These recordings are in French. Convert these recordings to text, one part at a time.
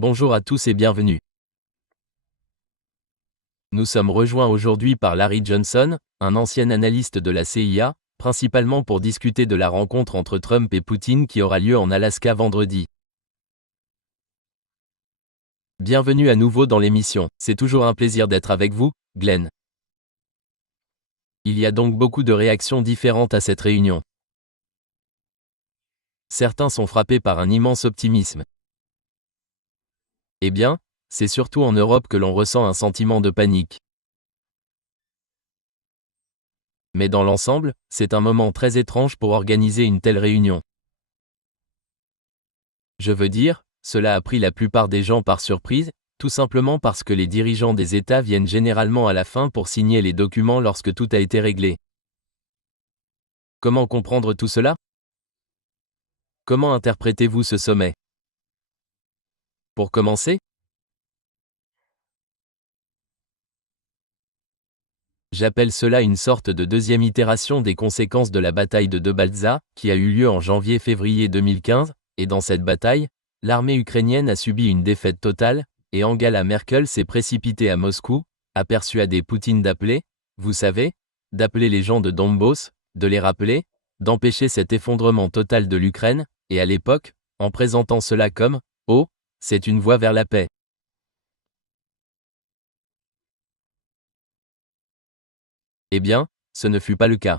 Bonjour à tous et bienvenue. Nous sommes rejoints aujourd'hui par Larry Johnson, un ancien analyste de la CIA, principalement pour discuter de la rencontre entre Trump et Poutine qui aura lieu en Alaska vendredi. Bienvenue à nouveau dans l'émission, c'est toujours un plaisir d'être avec vous, Glenn. Il y a donc beaucoup de réactions différentes à cette réunion. Certains sont frappés par un immense optimisme. Eh bien, c'est surtout en Europe que l'on ressent un sentiment de panique. Mais dans l'ensemble, c'est un moment très étrange pour organiser une telle réunion. Je veux dire, cela a pris la plupart des gens par surprise, tout simplement parce que les dirigeants des États viennent généralement à la fin pour signer les documents lorsque tout a été réglé. Comment comprendre tout cela? Comment interprétez-vous ce sommet? Pour commencer, j'appelle cela une sorte de deuxième itération des conséquences de la bataille de Debaltseve, qui a eu lieu en janvier-février 2015, et dans cette bataille, l'armée ukrainienne a subi une défaite totale, et Angela Merkel s'est précipitée à Moscou, a persuadé Poutine d'appeler, vous savez, d'appeler les gens de Donbass, de les rappeler, d'empêcher cet effondrement total de l'Ukraine, et à l'époque, en présentant cela comme « Oh, c'est une voie vers la paix ». Eh bien, ce ne fut pas le cas.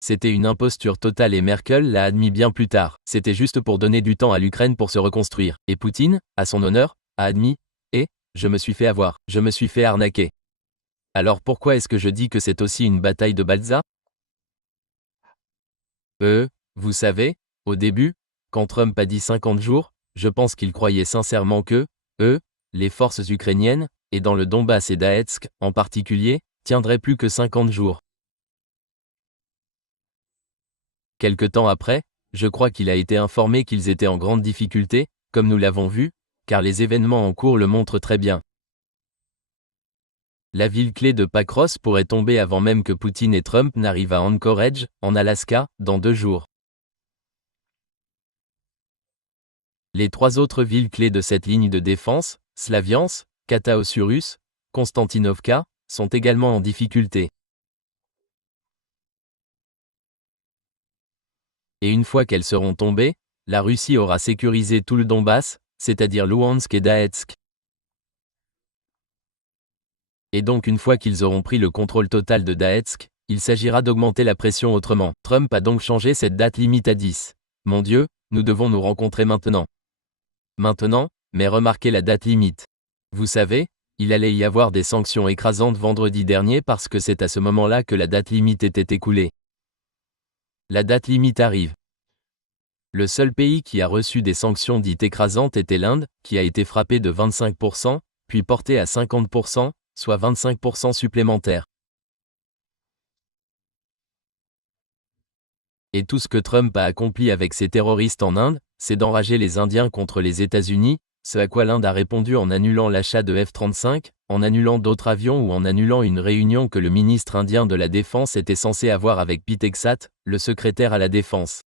C'était une imposture totale et Merkel l'a admis bien plus tard. C'était juste pour donner du temps à l'Ukraine pour se reconstruire. Et Poutine, à son honneur, a admis « je me suis fait avoir, je me suis fait arnaquer ». Alors pourquoi est-ce que je dis que c'est aussi une bataille de Balza? Vous savez, au début, quand Trump a dit 50 jours, je pense qu'il croyait sincèrement que, les forces ukrainiennes, et dans le Donbass et Donetsk, en particulier, tiendraient plus que 50 jours. Quelque temps après, je crois qu'il a été informé qu'ils étaient en grande difficulté, comme nous l'avons vu, car les événements en cours le montrent très bien. La ville clé de Pakros pourrait tomber avant même que Poutine et Trump n'arrivent à Anchorage, en Alaska, dans 2 jours. Les 3 autres villes clés de cette ligne de défense, Slaviansk, Kataosurus, Konstantinovka, sont également en difficulté. Et une fois qu'elles seront tombées, la Russie aura sécurisé tout le Donbass, c'est-à-dire Luhansk et Donetsk. Et donc une fois qu'ils auront pris le contrôle total de Donetsk, il s'agira d'augmenter la pression autrement. Trump a donc changé cette date limite à 10. Mon Dieu, nous devons nous rencontrer maintenant. Maintenant, mais remarquez la date limite. Vous savez, il allait y avoir des sanctions écrasantes vendredi dernier parce que c'est à ce moment-là que la date limite était écoulée. La date limite arrive. Le seul pays qui a reçu des sanctions dites écrasantes était l'Inde, qui a été frappé de 25%, puis porté à 50%, soit 25% supplémentaires. Et tout ce que Trump a accompli avec ses terroristes en Inde, c'est d'enrager les Indiens contre les États-Unis, ce à quoi l'Inde a répondu en annulant l'achat de F-35, en annulant d'autres avions ou en annulant une réunion que le ministre indien de la Défense était censé avoir avec Pete Hegseth, le secrétaire à la Défense.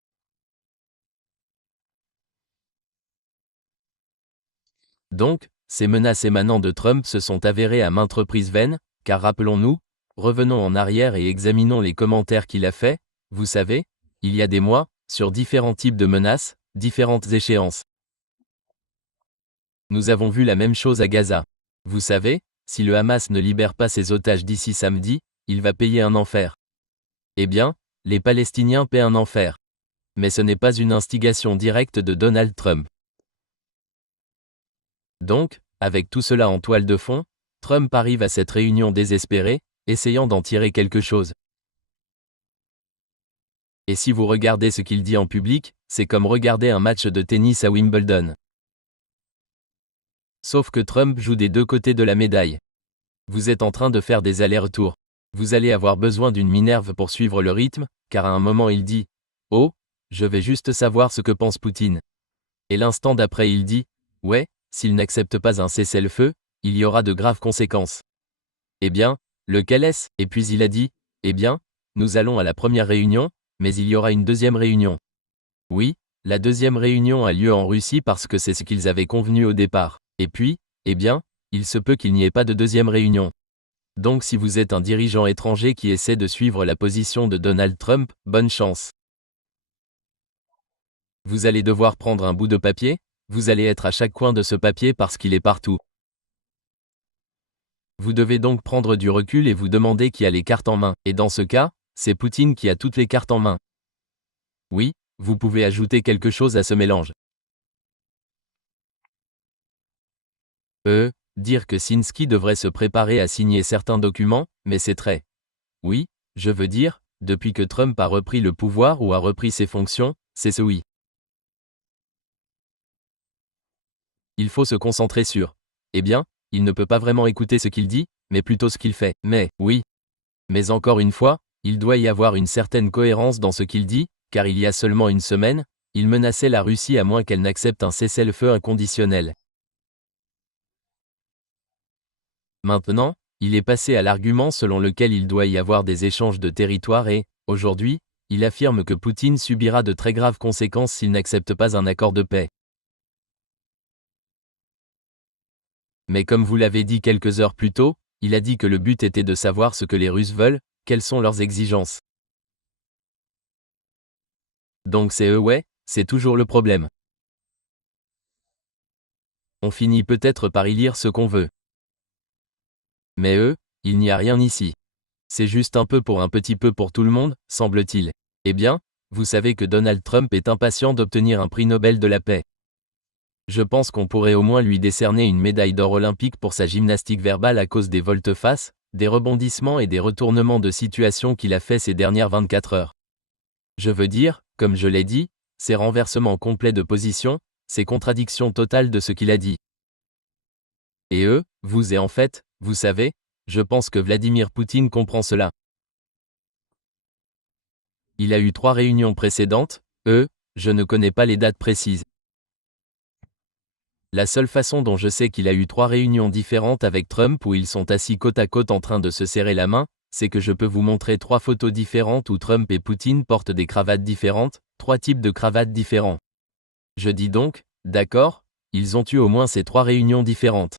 Donc, ces menaces émanant de Trump se sont avérées à maintes reprises vaines, car rappelons-nous, revenons en arrière et examinons les commentaires qu'il a faits, vous savez, il y a des mois, sur différents types de menaces, différentes échéances. Nous avons vu la même chose à Gaza. Vous savez, si le Hamas ne libère pas ses otages d'ici samedi, il va payer un enfer. Eh bien, les Palestiniens paient un enfer. Mais ce n'est pas une instigation directe de Donald Trump. Donc, avec tout cela en toile de fond, Trump arrive à cette réunion désespérée, essayant d'en tirer quelque chose. Et si vous regardez ce qu'il dit en public, c'est comme regarder un match de tennis à Wimbledon. Sauf que Trump joue des 2 côtés de la médaille. Vous êtes en train de faire des allers-retours. Vous allez avoir besoin d'une Minerve pour suivre le rythme, car à un moment il dit « Oh, je vais juste savoir ce que pense Poutine ». Et l'instant d'après il dit « Ouais, s'il n'accepte pas un cessez-le-feu, il y aura de graves conséquences ». Eh bien, lequel est-ce? Et puis il a dit « Eh bien, nous allons à la première réunion, mais il y aura une deuxième réunion ». Oui, la deuxième réunion a lieu en Russie parce que c'est ce qu'ils avaient convenu au départ. Et puis, eh bien, il se peut qu'il n'y ait pas de deuxième réunion. Donc si vous êtes un dirigeant étranger qui essaie de suivre la position de Donald Trump, bonne chance. Vous allez devoir prendre un bout de papier, vous allez être à chaque coin de ce papier parce qu'il est partout. Vous devez donc prendre du recul et vous demander qui a les cartes en main, et dans ce cas, c'est Poutine qui a toutes les cartes en main. Oui, vous pouvez ajouter quelque chose à ce mélange. Dire que Sinsky devrait se préparer à signer certains documents, mais c'est très. Oui, je veux dire, depuis que Trump a repris le pouvoir ou a repris ses fonctions, c'est ce oui. Il faut se concentrer sur. Eh bien, il ne peut pas vraiment écouter ce qu'il dit, mais plutôt ce qu'il fait. Mais, oui. Mais encore une fois, il doit y avoir une certaine cohérence dans ce qu'il dit, car il y a seulement une semaine, il menaçait la Russie à moins qu'elle n'accepte un cessez-le-feu inconditionnel. Maintenant, il est passé à l'argument selon lequel il doit y avoir des échanges de territoire et, aujourd'hui, il affirme que Poutine subira de très graves conséquences s'il n'accepte pas un accord de paix. Mais comme vous l'avez dit quelques heures plus tôt, il a dit que le but était de savoir ce que les Russes veulent, quelles sont leurs exigences. Donc c'est toujours le problème. On finit peut-être par y lire ce qu'on veut. Mais il n'y a rien ici. C'est juste un petit peu pour tout le monde, semble-t-il. Eh bien, vous savez que Donald Trump est impatient d'obtenir un prix Nobel de la paix. Je pense qu'on pourrait au moins lui décerner une médaille d'or olympique pour sa gymnastique verbale à cause des volte-face, des rebondissements et des retournements de situation qu'il a fait ces dernières 24 heures. Je veux dire, comme je l'ai dit, ces renversements complets de position, ces contradictions totales de ce qu'il a dit. Et vous et en fait, vous savez, je pense que Vladimir Poutine comprend cela. Il a eu 3 réunions précédentes, je ne connais pas les dates précises. La seule façon dont je sais qu'il a eu 3 réunions différentes avec Trump où ils sont assis côte à côte en train de se serrer la main, c'est que je peux vous montrer 3 photos différentes où Trump et Poutine portent des cravates différentes, 3 types de cravates différents. Je dis donc, d'accord, ils ont eu au moins ces 3 réunions différentes.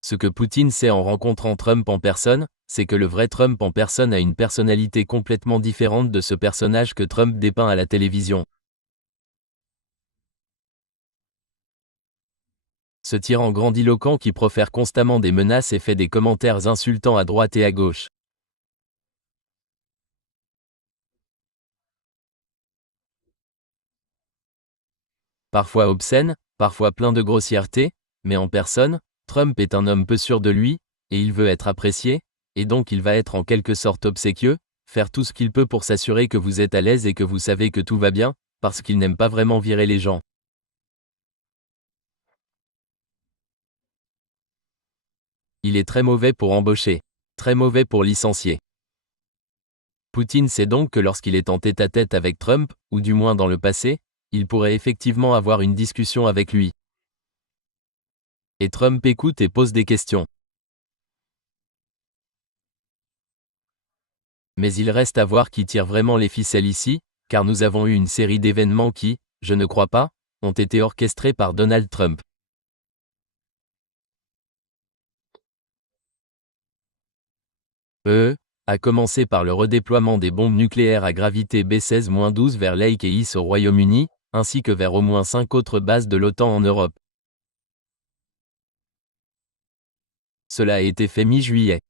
Ce que Poutine sait en rencontrant Trump en personne, c'est que le vrai Trump en personne a une personnalité complètement différente de ce personnage que Trump dépeint à la télévision. Ce tyran grandiloquent qui profère constamment des menaces et fait des commentaires insultants à droite et à gauche. Parfois obscène, parfois plein de grossièreté, mais en personne, Trump est un homme peu sûr de lui, et il veut être apprécié, et donc il va être en quelque sorte obséquieux, faire tout ce qu'il peut pour s'assurer que vous êtes à l'aise et que vous savez que tout va bien, parce qu'il n'aime pas vraiment virer les gens. Il est très mauvais pour embaucher, très mauvais pour licencier. Poutine sait donc que lorsqu'il est en tête-à-tête avec Trump, ou du moins dans le passé, il pourrait effectivement avoir une discussion avec lui. Et Trump écoute et pose des questions. Mais il reste à voir qui tire vraiment les ficelles ici, car nous avons eu une série d'événements qui, je ne crois pas, ont été orchestrés par Donald Trump. À commencer par le redéploiement des bombes nucléaires à gravité B16-12 vers Lake et Is au Royaume-Uni, ainsi que vers au moins 5 autres bases de l'OTAN en Europe. Cela a été fait mi-juillet.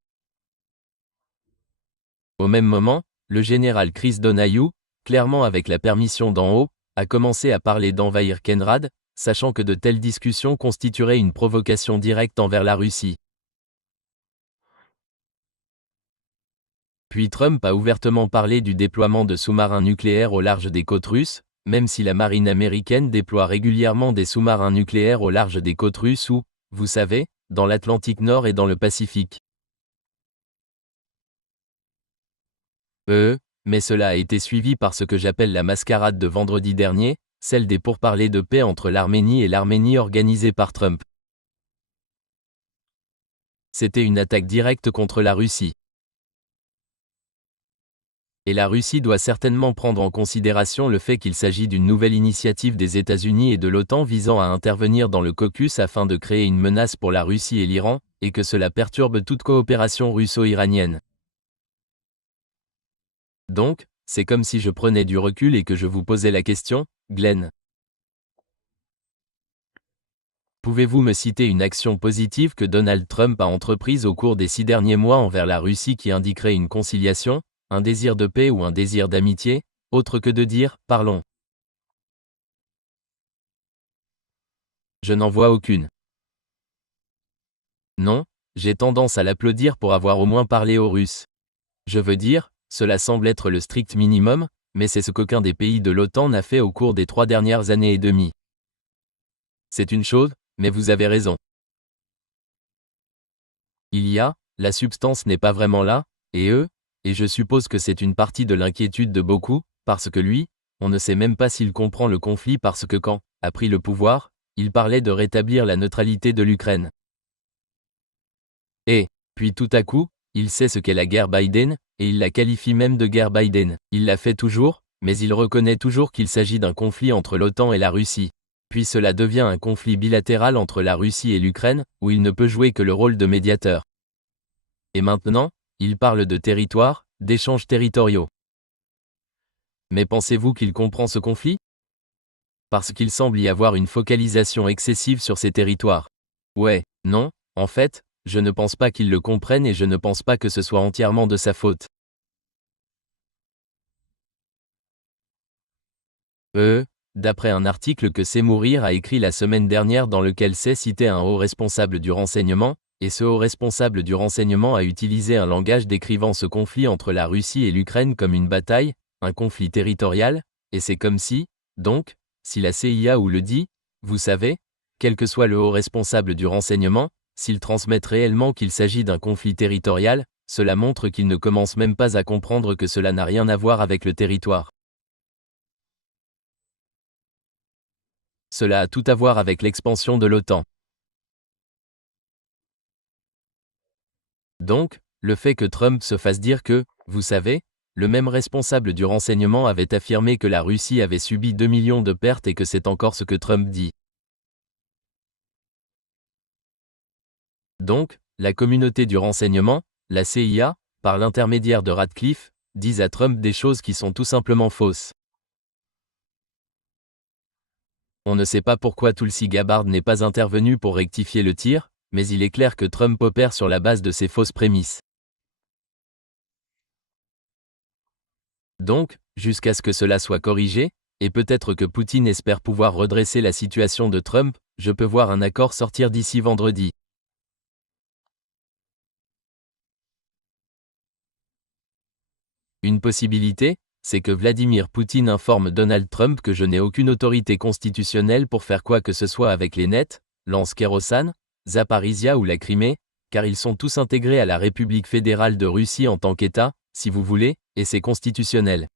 Au même moment, le général Chris Donahue, clairement avec la permission d'en haut, a commencé à parler d'envahir Kenrad, sachant que de telles discussions constitueraient une provocation directe envers la Russie. Puis Trump a ouvertement parlé du déploiement de sous-marins nucléaires au large des côtes russes, même si la marine américaine déploie régulièrement des sous-marins nucléaires au large des côtes russes ou, vous savez, dans l'Atlantique Nord et dans le Pacifique. Mais cela a été suivi par ce que j'appelle la mascarade de vendredi dernier, celle des pourparlers de paix entre l'Arménie et l'Arménie organisée par Trump. C'était une attaque directe contre la Russie. Et la Russie doit certainement prendre en considération le fait qu'il s'agit d'une nouvelle initiative des États-Unis et de l'OTAN visant à intervenir dans le Caucus afin de créer une menace pour la Russie et l'Iran, et que cela perturbe toute coopération russo-iranienne. Donc, c'est comme si je prenais du recul et que je vous posais la question, Glenn. Pouvez-vous me citer une action positive que Donald Trump a entreprise au cours des 6 derniers mois envers la Russie qui indiquerait une conciliation, un désir de paix ou un désir d'amitié, autre que de dire « parlons ». Je n'en vois aucune. Non, j'ai tendance à l'applaudir pour avoir au moins parlé aux Russes. Je veux dire, cela semble être le strict minimum, mais c'est ce qu'aucun des pays de l'OTAN n'a fait au cours des 3 dernières années et demie. C'est une chose, mais vous avez raison. La substance n'est pas vraiment là, et je suppose que c'est une partie de l'inquiétude de beaucoup, parce que lui, on ne sait même pas s'il comprend le conflit parce que quand, a pris le pouvoir, il parlait de rétablir la neutralité de l'Ukraine. Et, puis tout à coup, il sait ce qu'est la guerre Biden, et il la qualifie même de guerre Biden. Il la fait toujours, mais il reconnaît toujours qu'il s'agit d'un conflit entre l'OTAN et la Russie. Puis cela devient un conflit bilatéral entre la Russie et l'Ukraine, où il ne peut jouer que le rôle de médiateur. Et maintenant, il parle de territoire, d'échanges territoriaux. Mais pensez-vous qu'il comprend ce conflit? Parce qu'il semble y avoir une focalisation excessive sur ces territoires. Ouais, non, en fait, je ne pense pas qu'il le comprenne et je ne pense pas que ce soit entièrement de sa faute. D'après un article que C'est Mourir a écrit la semaine dernière dans lequel C'est cité un haut responsable du renseignement, et ce haut responsable du renseignement a utilisé un langage décrivant ce conflit entre la Russie et l'Ukraine comme une bataille, un conflit territorial, et c'est comme si, donc, si la CIA ou le dit, vous savez, quel que soit le haut responsable du renseignement, s'il transmet réellement qu'il s'agit d'un conflit territorial, cela montre qu'il ne commence même pas à comprendre que cela n'a rien à voir avec le territoire. Cela a tout à voir avec l'expansion de l'OTAN. Donc, le fait que Trump se fasse dire que, vous savez, le même responsable du renseignement avait affirmé que la Russie avait subi 2 millions de pertes et que c'est encore ce que Trump dit. Donc, la communauté du renseignement, la CIA, par l'intermédiaire de Radcliffe, disent à Trump des choses qui sont tout simplement fausses. On ne sait pas pourquoi Tulsi Gabbard n'est pas intervenu pour rectifier le tir, mais il est clair que Trump opère sur la base de ces fausses prémices. Donc, jusqu'à ce que cela soit corrigé, et peut-être que Poutine espère pouvoir redresser la situation de Trump, je peux voir un accord sortir d'ici vendredi. Une possibilité, c'est que Vladimir Poutine informe Donald Trump que je n'ai aucune autorité constitutionnelle pour faire quoi que ce soit avec les nets, lance Khérosan, Zaparizhia ou la Crimée, car ils sont tous intégrés à la République fédérale de Russie en tant qu'État, si vous voulez, et c'est constitutionnel.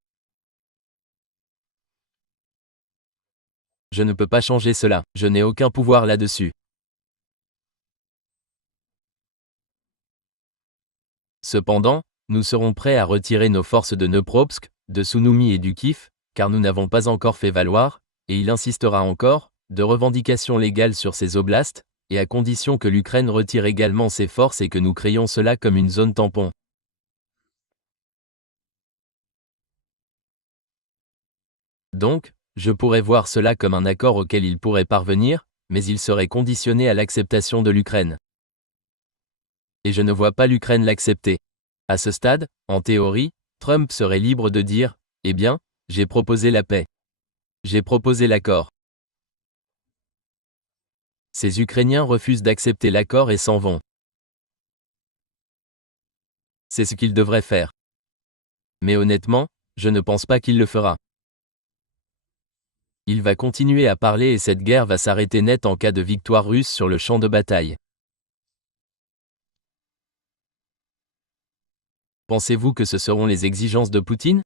Je ne peux pas changer cela, je n'ai aucun pouvoir là-dessus. Cependant, nous serons prêts à retirer nos forces de Dnepropetrovsk, de Sounoumi et du Kiev, car nous n'avons pas encore fait valoir, et il insistera encore, de revendications légales sur ces oblasts, et à condition que l'Ukraine retire également ses forces et que nous créions cela comme une zone tampon. Donc, je pourrais voir cela comme un accord auquel il pourrait parvenir, mais il serait conditionné à l'acceptation de l'Ukraine. Et je ne vois pas l'Ukraine l'accepter. À ce stade, en théorie, Trump serait libre de dire « Eh bien, j'ai proposé la paix. J'ai proposé l'accord. » Ces Ukrainiens refusent d'accepter l'accord et s'en vont. C'est ce qu'il devrait faire. Mais honnêtement, je ne pense pas qu'il le fera. Il va continuer à parler et cette guerre va s'arrêter net en cas de victoire russe sur le champ de bataille. Pensez-vous que ce seront les exigences de Poutine?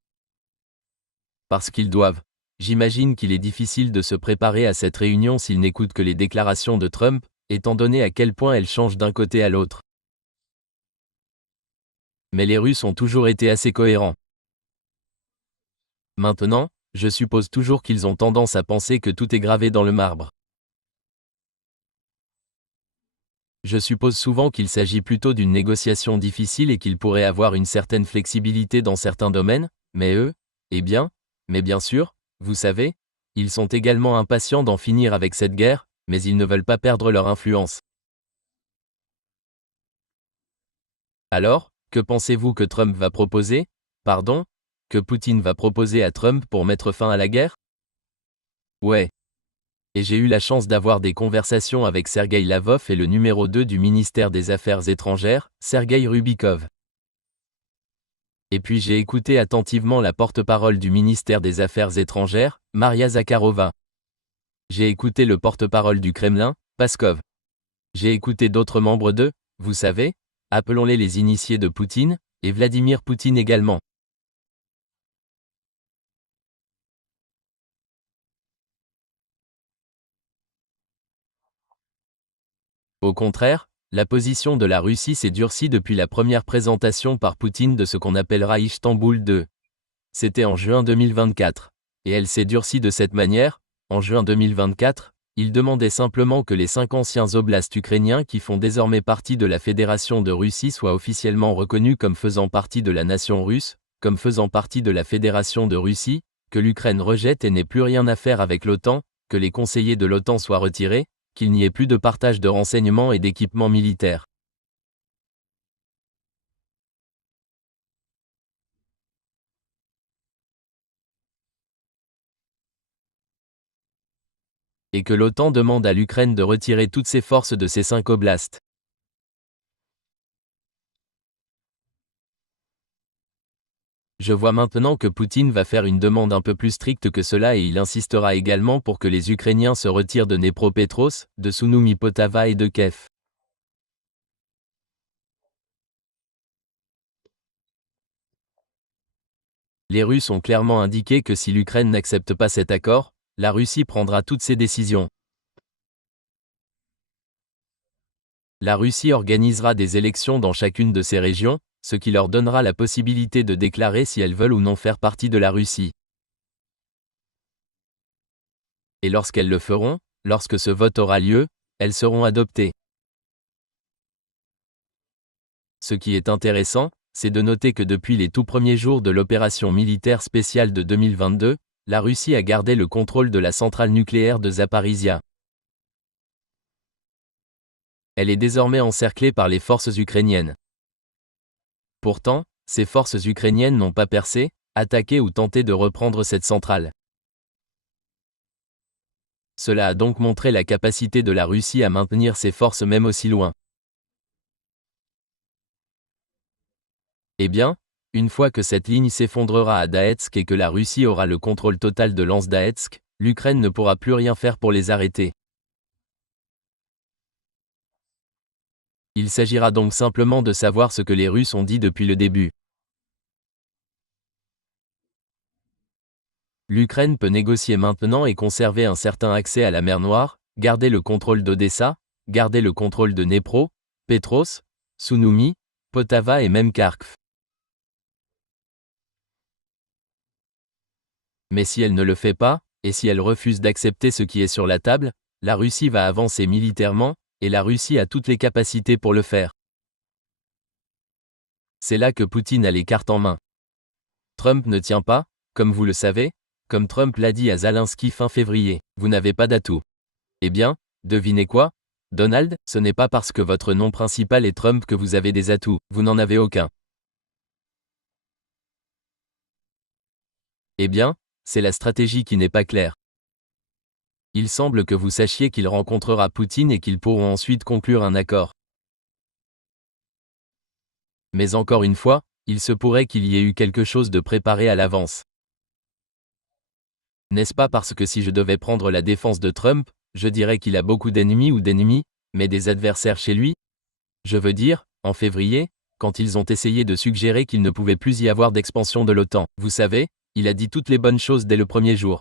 Parce qu'ils doivent. J'imagine qu'il est difficile de se préparer à cette réunion s'il n'écoute que les déclarations de Trump, étant donné à quel point elles changent d'un côté à l'autre. Mais les Russes ont toujours été assez cohérents. Maintenant, je suppose toujours qu'ils ont tendance à penser que tout est gravé dans le marbre. Je suppose souvent qu'il s'agit plutôt d'une négociation difficile et qu'ils pourraient avoir une certaine flexibilité dans certains domaines, mais eux, mais bien sûr, vous savez, ils sont également impatients d'en finir avec cette guerre, mais ils ne veulent pas perdre leur influence. Alors, que pensez-vous que Trump va proposer? Pardon? Que Poutine va proposer à Trump pour mettre fin à la guerre? Ouais. Et j'ai eu la chance d'avoir des conversations avec Sergueï Lavrov et le numéro 2 du ministère des Affaires étrangères, Sergueï Rubikov. Et puis j'ai écouté attentivement la porte-parole du ministère des Affaires étrangères, Maria Zakharova. J'ai écouté le porte-parole du Kremlin, Peskov. J'ai écouté d'autres membres vous savez, appelons-les les initiés de Poutine, et Vladimir Poutine également. Au contraire, la position de la Russie s'est durcie depuis la première présentation par Poutine de ce qu'on appellera Istanbul 2. C'était en juin 2024. Et elle s'est durcie de cette manière. En juin 2024, il demandait simplement que les 5 anciens oblasts ukrainiens qui font désormais partie de la Fédération de Russie soient officiellement reconnus comme faisant partie de la nation russe, comme faisant partie de la Fédération de Russie, que l'Ukraine rejette et n'ait plus rien à faire avec l'OTAN, que les conseillers de l'OTAN soient retirés, qu'il n'y ait plus de partage de renseignements et d'équipements militaires. Et que l'OTAN demande à l'Ukraine de retirer toutes ses forces de ces 5 oblasts. Je vois maintenant que Poutine va faire une demande un peu plus stricte que cela et il insistera également pour que les Ukrainiens se retirent de Dnepropetrovsk, de Sounoumi Poltava et de Kiev. Les Russes ont clairement indiqué que si l'Ukraine n'accepte pas cet accord, la Russie prendra toutes ses décisions. La Russie organisera des élections dans chacune de ces régions, ce qui leur donnera la possibilité de déclarer si elles veulent ou non faire partie de la Russie. Et lorsqu'elles le feront, lorsque ce vote aura lieu, elles seront adoptées. Ce qui est intéressant, c'est de noter que depuis les tout premiers jours de l'opération militaire spéciale de 2022, la Russie a gardé le contrôle de la centrale nucléaire de Zaporizhia. Elle est désormais encerclée par les forces ukrainiennes. Pourtant, ces forces ukrainiennes n'ont pas percé, attaqué ou tenté de reprendre cette centrale. Cela a donc montré la capacité de la Russie à maintenir ses forces même aussi loin. Eh bien, une fois que cette ligne s'effondrera à Daetsk et que la Russie aura le contrôle total de Lens-Daetsk, l'Ukraine ne pourra plus rien faire pour les arrêter. Il s'agira donc simplement de savoir ce que les Russes ont dit depuis le début. L'Ukraine peut négocier maintenant et conserver un certain accès à la mer Noire, garder le contrôle d'Odessa, garder le contrôle de Dnepro, Petros, Sounoumi, Poltava et même Kharkiv. Mais si elle ne le fait pas, et si elle refuse d'accepter ce qui est sur la table, la Russie va avancer militairement, et la Russie a toutes les capacités pour le faire. C'est là que Poutine a les cartes en main. Trump ne tient pas, comme vous le savez, comme Trump l'a dit à Zelensky fin février, vous n'avez pas d'atout. Eh bien, devinez quoi? Donald, ce n'est pas parce que votre nom principal est Trump que vous avez des atouts, vous n'en avez aucun. Eh bien, c'est la stratégie qui n'est pas claire. Il semble que vous sachiez qu'il rencontrera Poutine et qu'ils pourront ensuite conclure un accord. Mais encore une fois, il se pourrait qu'il y ait eu quelque chose de préparé à l'avance. N'est-ce pas parce que si je devais prendre la défense de Trump, je dirais qu'il a beaucoup d'ennemis ou d'ennemis, mais des adversaires chez lui? Je veux dire, en février, quand ils ont essayé de suggérer qu'il ne pouvait plus y avoir d'expansion de l'OTAN, vous savez, il a dit toutes les bonnes choses dès le premier jour.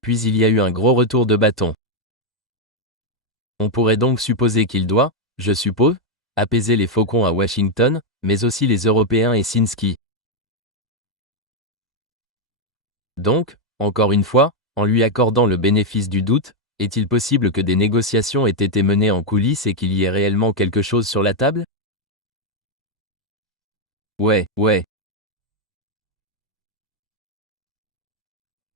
Puis il y a eu un gros retour de bâton. On pourrait donc supposer qu'il doit, je suppose, apaiser les faucons à Washington, mais aussi les Européens et Zelensky. Donc, encore une fois, en lui accordant le bénéfice du doute, est-il possible que des négociations aient été menées en coulisses et qu'il y ait réellement quelque chose sur la table? Ouais.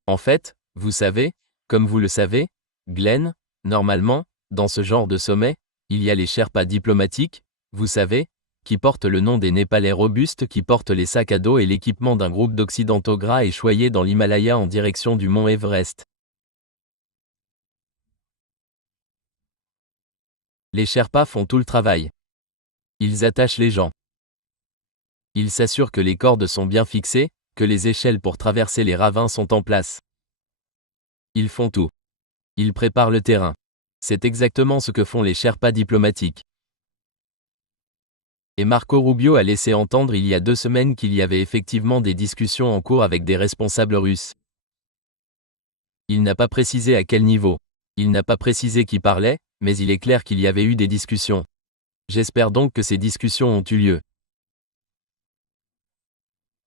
En fait, vous savez, comme vous le savez, Glenn, normalement, dans ce genre de sommet, il y a les Sherpas diplomatiques, vous savez, qui portent le nom des Népalais robustes qui portent les sacs à dos et l'équipement d'un groupe d'occidentaux gras et choyés dans l'Himalaya en direction du mont Everest. Les Sherpas font tout le travail. Ils attachent les gens. Ils s'assurent que les cordes sont bien fixées, que les échelles pour traverser les ravins sont en place. Ils font tout. Ils préparent le terrain. C'est exactement ce que font les Sherpas diplomatiques. Et Marco Rubio a laissé entendre il y a 2 semaines qu'il y avait effectivement des discussions en cours avec des responsables russes. Il n'a pas précisé à quel niveau. Il n'a pas précisé qui parlait, mais il est clair qu'il y avait eu des discussions. J'espère donc que ces discussions ont eu lieu.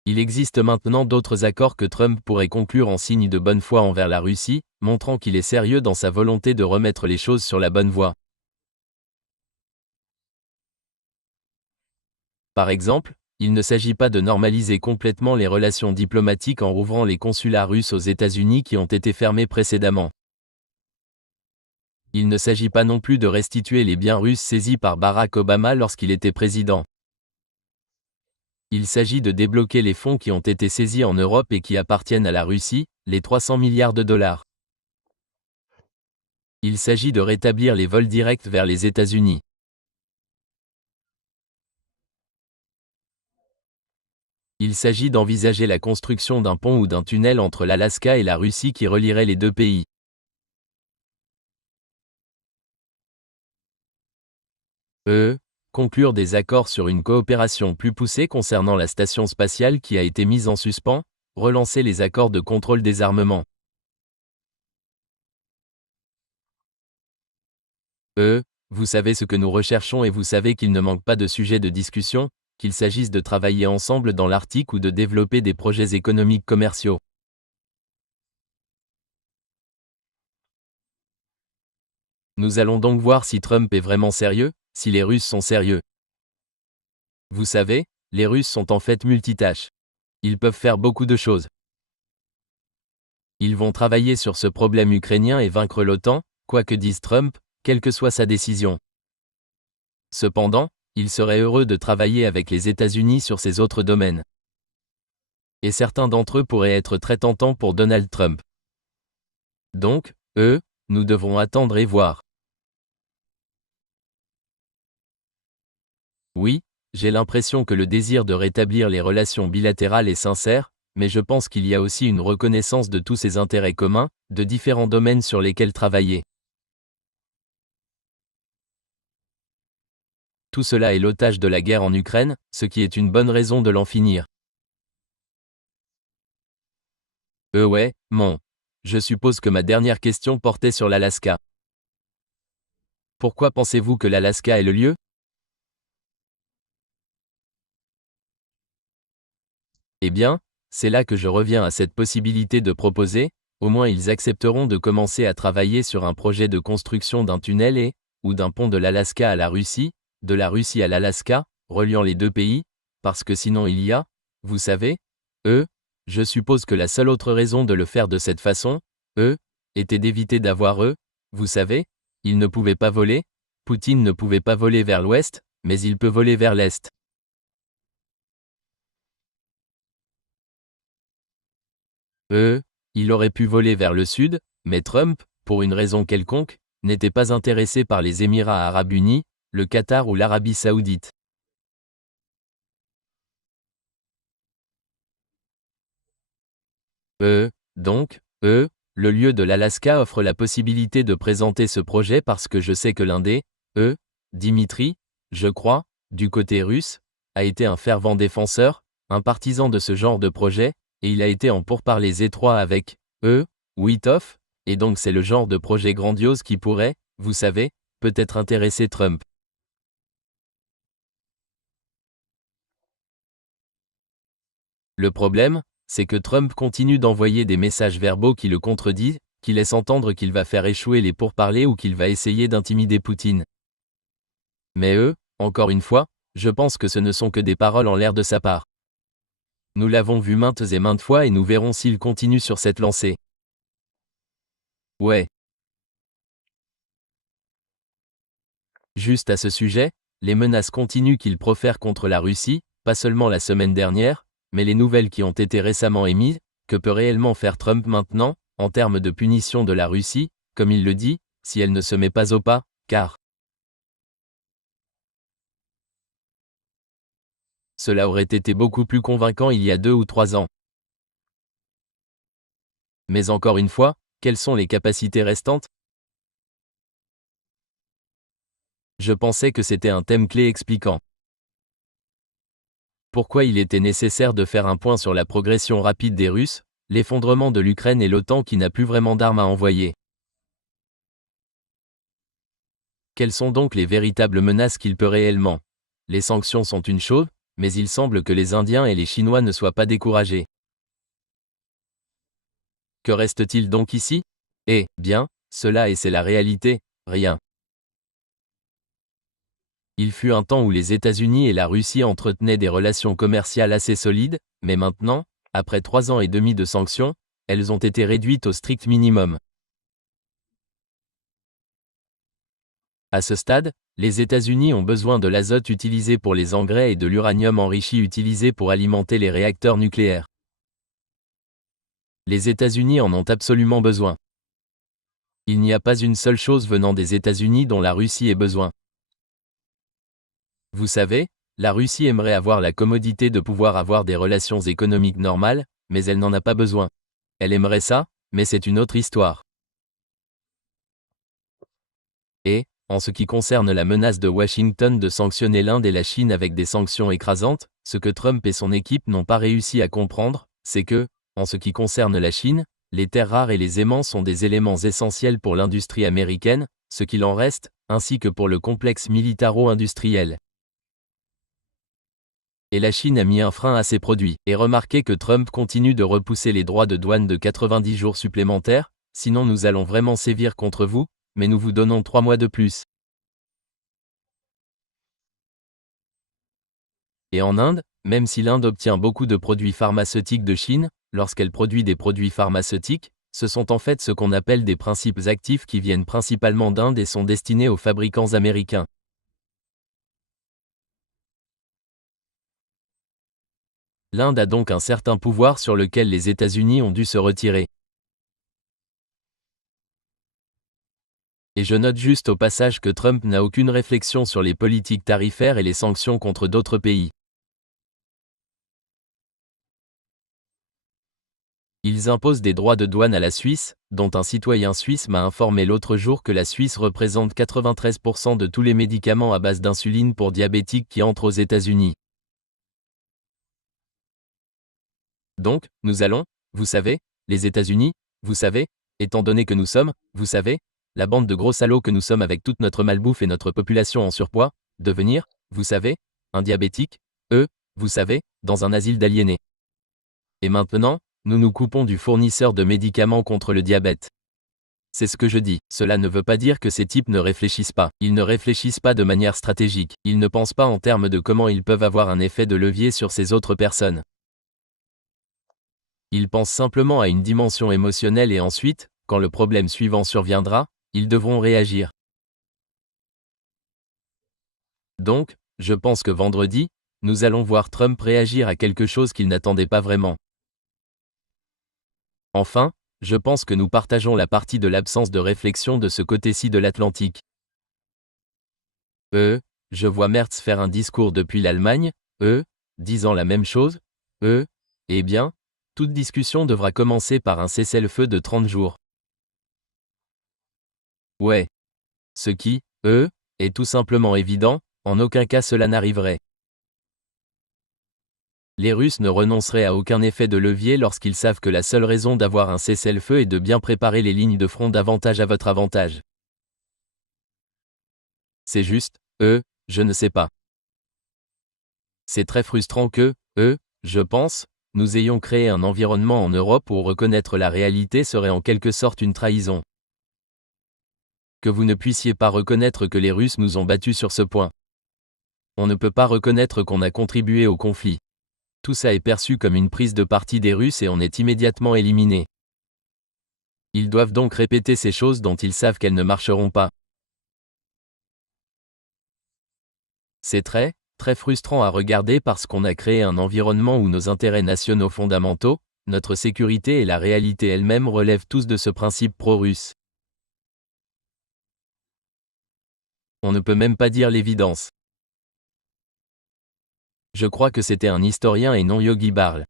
Il existe maintenant d'autres accords que Trump pourrait conclure en signe de bonne foi envers la Russie, montrant qu'il est sérieux dans sa volonté de remettre les choses sur la bonne voie. Par exemple, il ne s'agit pas de normaliser complètement les relations diplomatiques en rouvrant les consulats russes aux États-Unis qui ont été fermés précédemment. Il ne s'agit pas non plus de restituer les biens russes saisis par Barack Obama lorsqu'il était président. Il s'agit de débloquer les fonds qui ont été saisis en Europe et qui appartiennent à la Russie, les 300 milliards de dollars. Il s'agit de rétablir les vols directs vers les États-Unis. Il s'agit d'envisager la construction d'un pont ou d'un tunnel entre l'Alaska et la Russie qui relierait les deux pays. Conclure des accords sur une coopération plus poussée concernant la station spatiale qui a été mise en suspens, relancer les accords de contrôle des armements. Vous savez ce que nous recherchons et vous savez qu'il ne manque pas de sujets de discussion, qu'il s'agisse de travailler ensemble dans l'Arctique ou de développer des projets économiques commerciaux. Nous allons donc voir si Trump est vraiment sérieux, si les Russes sont sérieux. Vous savez, les Russes sont en fait multitâches. Ils peuvent faire beaucoup de choses. Ils vont travailler sur ce problème ukrainien et vaincre l'OTAN, quoi que dise Trump, quelle que soit sa décision. Cependant, il serait heureux de travailler avec les États-Unis sur ces autres domaines. Et certains d'entre eux pourraient être très tentants pour Donald Trump. Donc, nous devrons attendre et voir. Oui, j'ai l'impression que le désir de rétablir les relations bilatérales est sincère, mais je pense qu'il y a aussi une reconnaissance de tous ces intérêts communs, de différents domaines sur lesquels travailler. Tout cela est l'otage de la guerre en Ukraine, ce qui est une bonne raison de l'en finir. Je suppose que ma dernière question portait sur l'Alaska. Pourquoi pensez-vous que l'Alaska est le lieu? Eh bien, c'est là que je reviens à cette possibilité de proposer, au moins ils accepteront de commencer à travailler sur un projet de construction d'un tunnel ou d'un pont de l'Alaska à la Russie, de la Russie à l'Alaska, reliant les deux pays, parce que sinon il y a, vous savez, je suppose que la seule autre raison de le faire de cette façon, était d'éviter d'avoir vous savez, ils ne pouvaient pas voler, Poutine ne pouvait pas voler vers l'ouest, mais il peut voler vers l'est. Il aurait pu voler vers le sud, mais Trump, pour une raison quelconque, n'était pas intéressé par les Émirats arabes unis, le Qatar ou l'Arabie saoudite. Donc, le lieu de l'Alaska offre la possibilité de présenter ce projet parce que je sais que l'un des, Dimitri, je crois, du côté russe, a été un fervent défenseur, un partisan de ce genre de projet, et il a été en pourparlers étroits avec, Witoff, et donc c'est le genre de projet grandiose qui pourrait, vous savez, peut-être intéresser Trump. Le problème, c'est que Trump continue d'envoyer des messages verbaux qui le contredisent, qui laissent entendre qu'il va faire échouer les pourparlers ou qu'il va essayer d'intimider Poutine. Mais encore une fois, je pense que ce ne sont que des paroles en l'air de sa part. Nous l'avons vu maintes et maintes fois et nous verrons s'il continue sur cette lancée. Ouais. Juste à ce sujet, les menaces continues qu'il profère contre la Russie, pas seulement la semaine dernière, mais les nouvelles qui ont été récemment émises, que peut réellement faire Trump maintenant, en termes de punition de la Russie, comme il le dit, si elle ne se met pas au pas, car cela aurait été beaucoup plus convaincant il y a 2 ou 3 ans. Mais encore une fois, quelles sont les capacités restantes? Je pensais que c'était un thème clé expliquant pourquoi il était nécessaire de faire un point sur la progression rapide des Russes, l'effondrement de l'Ukraine et l'OTAN qui n'a plus vraiment d'armes à envoyer. Quelles sont donc les véritables menaces qu'il peut réellement? Les sanctions sont une chose, mais il semble que les Indiens et les Chinois ne soient pas découragés. Que reste-t-il donc ici? Eh bien, cela et c'est la réalité, rien. Il fut un temps où les États-Unis et la Russie entretenaient des relations commerciales assez solides, mais maintenant, après 3 ans et demi de sanctions, elles ont été réduites au strict minimum. À ce stade, les États-Unis ont besoin de l'azote utilisé pour les engrais et de l'uranium enrichi utilisé pour alimenter les réacteurs nucléaires. Les États-Unis en ont absolument besoin. Il n'y a pas une seule chose venant des États-Unis dont la Russie ait besoin. Vous savez, la Russie aimerait avoir la commodité de pouvoir avoir des relations économiques normales, mais elle n'en a pas besoin. Elle aimerait ça, mais c'est une autre histoire. Et, en ce qui concerne la menace de Washington de sanctionner l'Inde et la Chine avec des sanctions écrasantes, ce que Trump et son équipe n'ont pas réussi à comprendre, c'est que, en ce qui concerne la Chine, les terres rares et les aimants sont des éléments essentiels pour l'industrie américaine, ce qu'il en reste, ainsi que pour le complexe militaro-industriel. Et la Chine a mis un frein à ces produits. Et remarquez que Trump continue de repousser les droits de douane de 90 jours supplémentaires, sinon nous allons vraiment sévir contre vous, mais nous vous donnons 3 mois de plus. Et en Inde, même si l'Inde obtient beaucoup de produits pharmaceutiques de Chine, lorsqu'elle produit des produits pharmaceutiques, ce sont en fait ce qu'on appelle des principes actifs qui viennent principalement d'Inde et sont destinés aux fabricants américains. L'Inde a donc un certain pouvoir sur lequel les États-Unis ont dû se retirer. Et je note juste au passage que Trump n'a aucune réflexion sur les politiques tarifaires et les sanctions contre d'autres pays. Ils imposent des droits de douane à la Suisse, dont un citoyen suisse m'a informé l'autre jour que la Suisse représente 93% de tous les médicaments à base d'insuline pour diabétiques qui entrent aux États-Unis. Donc, nous allons, vous savez, les États-Unis, vous savez, étant donné que nous sommes, vous savez, la bande de gros salauds que nous sommes avec toute notre malbouffe et notre population en surpoids, devenir, vous savez, un diabétique, vous savez, dans un asile d'aliénés. Et maintenant, nous nous coupons du fournisseur de médicaments contre le diabète. C'est ce que je dis. Cela ne veut pas dire que ces types ne réfléchissent pas. Ils ne réfléchissent pas de manière stratégique. Ils ne pensent pas en termes de comment ils peuvent avoir un effet de levier sur ces autres personnes. Ils pensent simplement à une dimension émotionnelle et ensuite, quand le problème suivant surviendra, ils devront réagir. Donc, je pense que vendredi, nous allons voir Trump réagir à quelque chose qu'il n'attendait pas vraiment. Enfin, je pense que nous partageons la partie de l'absence de réflexion de ce côté-ci de l'Atlantique. Je vois Merz faire un discours depuis l'Allemagne, disant la même chose, eh bien, toute discussion devra commencer par un cessez-le-feu de 30 jours. Ouais. Ce qui, est tout simplement évident, en aucun cas cela n'arriverait. Les Russes ne renonceraient à aucun effet de levier lorsqu'ils savent que la seule raison d'avoir un cessez-le-feu est de bien préparer les lignes de front davantage à votre avantage. C'est juste, je ne sais pas. C'est très frustrant que, je pense, nous ayons créé un environnement en Europe où reconnaître la réalité serait en quelque sorte une trahison. Que vous ne puissiez pas reconnaître que les Russes nous ont battus sur ce point. On ne peut pas reconnaître qu'on a contribué au conflit. Tout ça est perçu comme une prise de parti des Russes et on est immédiatement éliminé. Ils doivent donc répéter ces choses dont ils savent qu'elles ne marcheront pas. C'est très, très frustrant à regarder parce qu'on a créé un environnement où nos intérêts nationaux fondamentaux, notre sécurité et la réalité elle-même relèvent tous de ce principe pro-russe. On ne peut même pas dire l'évidence. Je crois que c'était un historien et non Yogi Berra.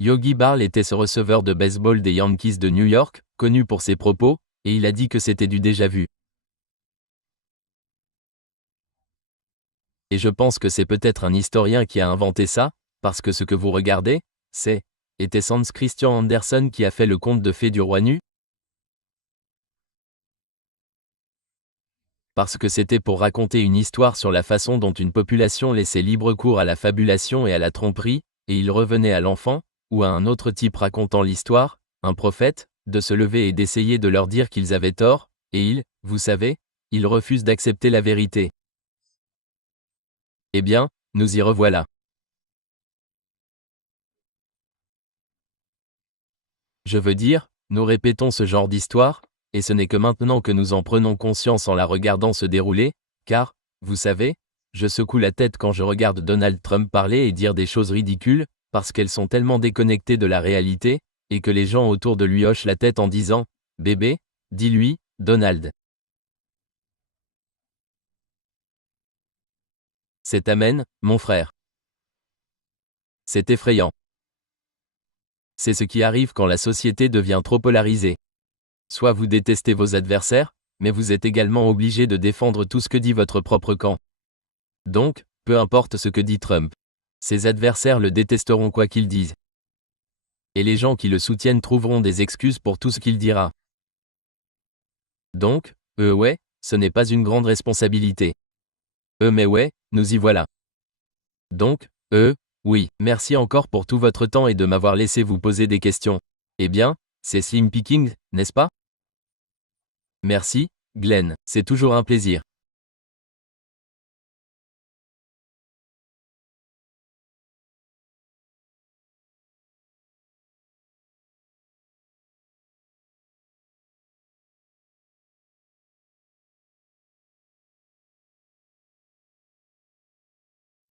Yogi Berra était ce receveur de baseball des Yankees de New York, connu pour ses propos, et il a dit que c'était du déjà-vu. Et je pense que c'est peut-être un historien qui a inventé ça, parce que ce que vous regardez, était Hans Christian Andersen qui a fait le conte de fées du roi nu? Parce que c'était pour raconter une histoire sur la façon dont une population laissait libre cours à la fabulation et à la tromperie, et il revenait à l'enfant, ou à un autre type racontant l'histoire, un prophète, de se lever et d'essayer de leur dire qu'ils avaient tort, et vous savez, ils refusent d'accepter la vérité. Eh bien, nous y revoilà. Je veux dire, nous répétons ce genre d'histoire, et ce n'est que maintenant que nous en prenons conscience en la regardant se dérouler, car, vous savez, je secoue la tête quand je regarde Donald Trump parler et dire des choses ridicules, parce qu'elles sont tellement déconnectées de la réalité, et que les gens autour de lui hochent la tête en disant « Bébé, dis-lui, Donald. » C'est amen, mon frère. C'est effrayant. C'est ce qui arrive quand la société devient trop polarisée. Soit vous détestez vos adversaires, mais vous êtes également obligé de défendre tout ce que dit votre propre camp. Donc, peu importe ce que dit Trump. Ses adversaires le détesteront quoi qu'il dise. Et les gens qui le soutiennent trouveront des excuses pour tout ce qu'il dira. Donc, ouais, ce n'est pas une grande responsabilité. Mais ouais, nous y voilà. Donc, oui, merci encore pour tout votre temps et de m'avoir laissé vous poser des questions. Eh bien, c'est Slim Picking, n'est-ce pas? Merci, Glenn, c'est toujours un plaisir.